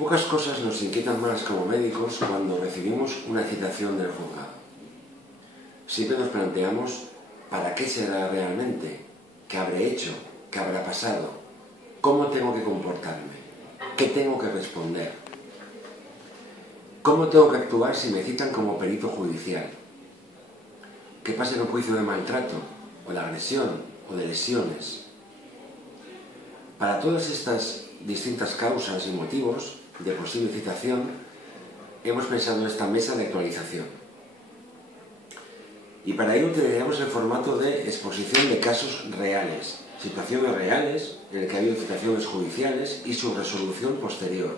Pocas cosas nos inquietan más como médicos cuando recibimos una citación del juzgado. Siempre nos planteamos ¿para qué será realmente? ¿Qué habré hecho? ¿Qué habrá pasado? ¿Cómo tengo que comportarme? ¿Qué tengo que responder? ¿Cómo tengo que actuar si me citan como perito judicial? ¿Qué pasa en un juicio de maltrato, o de agresión, o de lesiones? Para todas estas distintas causas y motivos de posible citación, hemos pensado en esta mesa de actualización. Y para ello utilizaremos el formato de exposición de casos reales, situaciones reales en el que ha habido citaciones judiciales y su resolución posterior,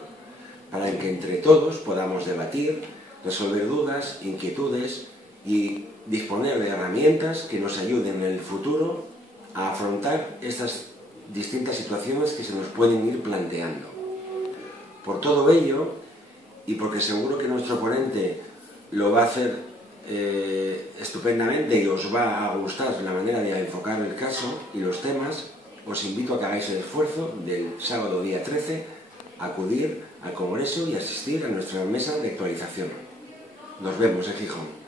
para que entre todos podamos debatir, resolver dudas, inquietudes y disponer de herramientas que nos ayuden en el futuro a afrontar estas distintas situaciones que se nos pueden ir planteando. Por todo ello, y porque seguro que nuestro ponente lo va a hacer estupendamente y os va a gustar la manera de enfocar el caso y los temas, os invito a que hagáis el esfuerzo del sábado día 13 a acudir al Congreso y asistir a nuestra mesa de actualización. Nos vemos en Gijón.